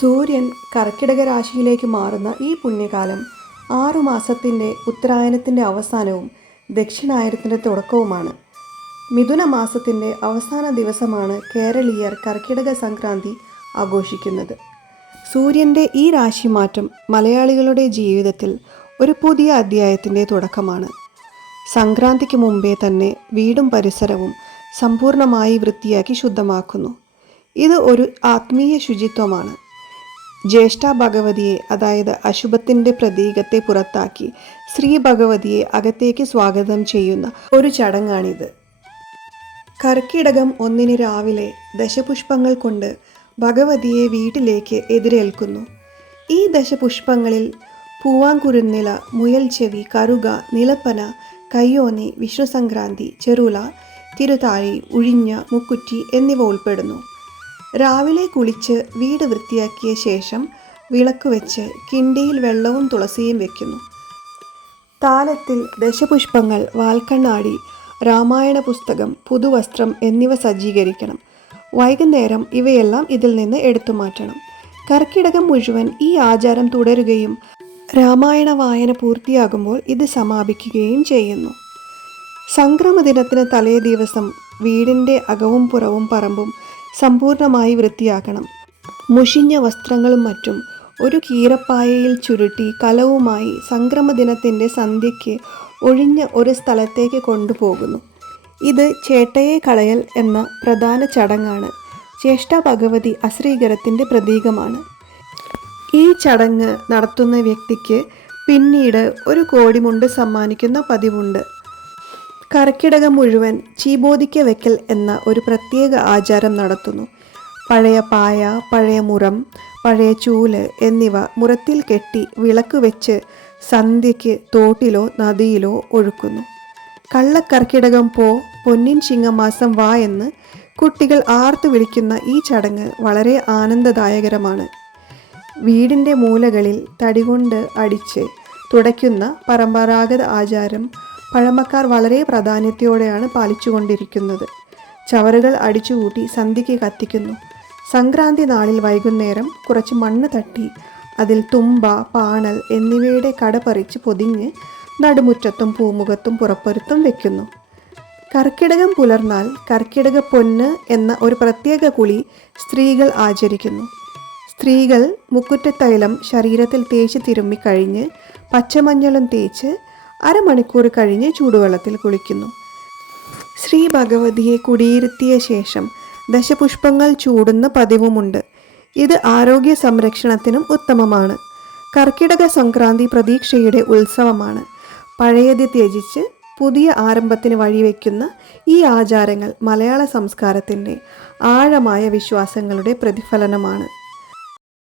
സൂര്യൻ കർക്കിടക രാശിയിലേക്ക് മാറുന്ന ഈ പുണ്യകാലം ആറുമാസത്തിന്റെ ഉത്തരായനത്തിന്റെ അവസാനവും ദക്ഷിണായനത്തിന്റെ തുടക്കവുമാണ്. മിഥുന മാസത്തിന്റെ അവസാന ദിവസമാണ് കേരളീയർ കർക്കിടക സംക്രാന്തി ആഘോഷിക്കുന്നത്. സൂര്യന്റെ ഈ രാശിമാറ്റം മലയാളികളുടെ ജീവിതത്തിൽ ഒരു പുതിയ അധ്യായത്തിന്റെ തുടക്കമാണ്. സംക്രാന്തിക്ക് മുമ്പേ തന്നെ വീടും പരിസരവും സമ്പൂർണമായി വൃത്തിയാക്കി ശുദ്ധമാക്കുന്നു. ഇത് ഒരു ആത്മീയ ശുചിത്വമാണ്. ജ്യേഷ്ഠ ഭഗവതിയെ അതായത് അശുഭത്തിന്റെ പ്രതീകത്തെ പുറത്താക്കി ശ്രീ ഭഗവതിയെ അകത്തേക്ക് സ്വാഗതം ചെയ്യുന്ന ഒരു ചടങ്ങാണിത്. കർക്കിടകം ഒന്നിന് രാവിലെ ദശപുഷ്പങ്ങൾ കൊണ്ട് ഭഗവതിയെ വീട്ടിലേക്ക് എതിരേൽക്കുന്നു. ഈ ദശപുഷ്പങ്ങളിൽ പൂവാങ്കുരുന്നില മുയൽ ചെവി കറുക നിലപ്പന കയ്യോന്നി വിഷ്ണുസംക്രാന്തി ചെറുല തിരുതാഴി ഉഴിഞ്ഞ മുക്കുറ്റി എന്നിവ ഉൾപ്പെടുന്നു. രാവിലെ കുളിച്ച് വീട് വൃത്തിയാക്കിയ ശേഷം വിളക്ക് വെച്ച് കിണ്ടിയിൽ വെള്ളവും തുളസിയും വെക്കുന്നു. താലത്തിൽ ദശപുഷ്പങ്ങൾ വാൽക്കണ്ണാടി രാമായണ പുസ്തകം പുതുവസ്ത്രം എന്നിവ സജ്ജീകരിക്കണം. വൈകുന്നേരം ഇവയെല്ലാം ഇതിൽ നിന്ന് എടുത്തു മാറ്റണം. കർക്കിടകം മുഴുവൻ ഈ ആചാരം തുടരുകയും രാമായണ വായന പൂർത്തിയാകുമ്പോൾ ഇത് സമാപിക്കുകയും ചെയ്യുന്നു. സംക്രമ ദിനത്തിന് തലേ ദിവസം വീടിന്റെ അകവും പുറവും പറമ്പും സമ്പൂർണമായി വൃത്തിയാക്കണം. മുഷിഞ്ഞ വസ്ത്രങ്ങളും മറ്റും ഒരു കീരപ്പായയിൽ ചുരുട്ടി കലവുമായി സംക്രമദിനത്തിന്റെ സന്ധ്യയ്ക്ക് ഒഴിഞ്ഞ ഒരു സ്ഥലത്തേക്ക് കൊണ്ടുപോകുന്നു. ഇത് ചേട്ടയെ കളയൽ എന്ന പ്രധാന ചടങ്ങാണ്. ചേഷ്ട ഭഗവതി അശ്രീകരത്തിന്റെ പ്രതീകമാണ്. ഈ ചടങ്ങ് നടത്തുന്ന വ്യക്തിക്ക് പിന്നീട് ഒരു കോടിമുണ്ട് സമ്മാനിക്കുന്ന പതിവുണ്ട്. കർക്കിടകം മുഴുവൻ ചീബോധിക്ക വെക്കൽ എന്ന ഒരു പ്രത്യേക ആചാരം നടത്തുന്നു. പഴയ പായ പഴയ മുറം പഴയ ചൂൽ എന്നിവ മുറത്തിൽ കെട്ടി വിളക്ക് വെച്ച് സന്ധ്യയ്ക്ക് തോട്ടിലോ നദിയിലോ ഒഴുക്കുന്നു. കള്ളക്കർക്കിടകം പോ പൊന്നിൻ ചിങ്ങമാസം വാ എന്ന് കുട്ടികൾ ആർത്തു വിളിക്കുന്ന ഈ ചടങ്ങ് വളരെ ആനന്ദദായകരമാണ്. വീടിന്റെ മൂലകളിൽ തടികൊണ്ട് അടിച്ച് തുടയ്ക്കുന്ന പരമ്പരാഗത ആചാരം പഴമക്കാർ വളരെ പ്രാധാന്യത്തോടെയാണ് പാലിച്ചുകൊണ്ടിരിക്കുന്നത്. ചവറുകൾ അടിച്ചുകൂട്ടി സന്ധ്യയ്ക്ക് കത്തിക്കുന്നു. സംക്രാന്തി നാളിൽ വൈകുന്നേരം കുറച്ച് മണ്ണ് തട്ടി അതിൽ തുമ്പ പാണൽ എന്നിവയുടെ കട പറിച്ച് പൊതിഞ്ഞ് നടുമുറ്റത്തും പൂമുഖത്തും പുറപ്പുറത്തും വെക്കുന്നു. കർക്കിടകം പുലർന്നാൽ കർക്കിടക പൊന്ന് എന്ന ഒരു പ്രത്യേക കുളി സ്ത്രീകൾ ആചരിക്കുന്നു. സ്ത്രീകൾ മുക്കുറ്റത്തൈലം ശരീരത്തിൽ തേച്ച് തിരുമ്മിക്കഴിഞ്ഞ് പച്ചമഞ്ഞളും തേച്ച് അരമണിക്കൂർ കഴിഞ്ഞ് ചൂടുവെള്ളത്തിൽ കുളിക്കുന്നു. ശ്രീ ഭഗവതിയെ കുടിയിരുത്തിയ ശേഷം ദശപുഷ്പങ്ങൾ ചൂടുന്ന പതിവുമുണ്ട്. ഇത് ആരോഗ്യ സംരക്ഷണത്തിനും ഉത്തമമാണ്. കർക്കിടക സംക്രാന്തി പ്രതീക്ഷയുടെ ഉത്സവമാണ്. പഴയത് ത്യജിച്ച് പുതിയ ആരംഭത്തിന് വഴിവെക്കുന്ന ഈ ആചാരങ്ങൾ മലയാള സംസ്കാരത്തിന്റെ ആഴമായ വിശ്വാസങ്ങളുടെ പ്രതിഫലനമാണ്.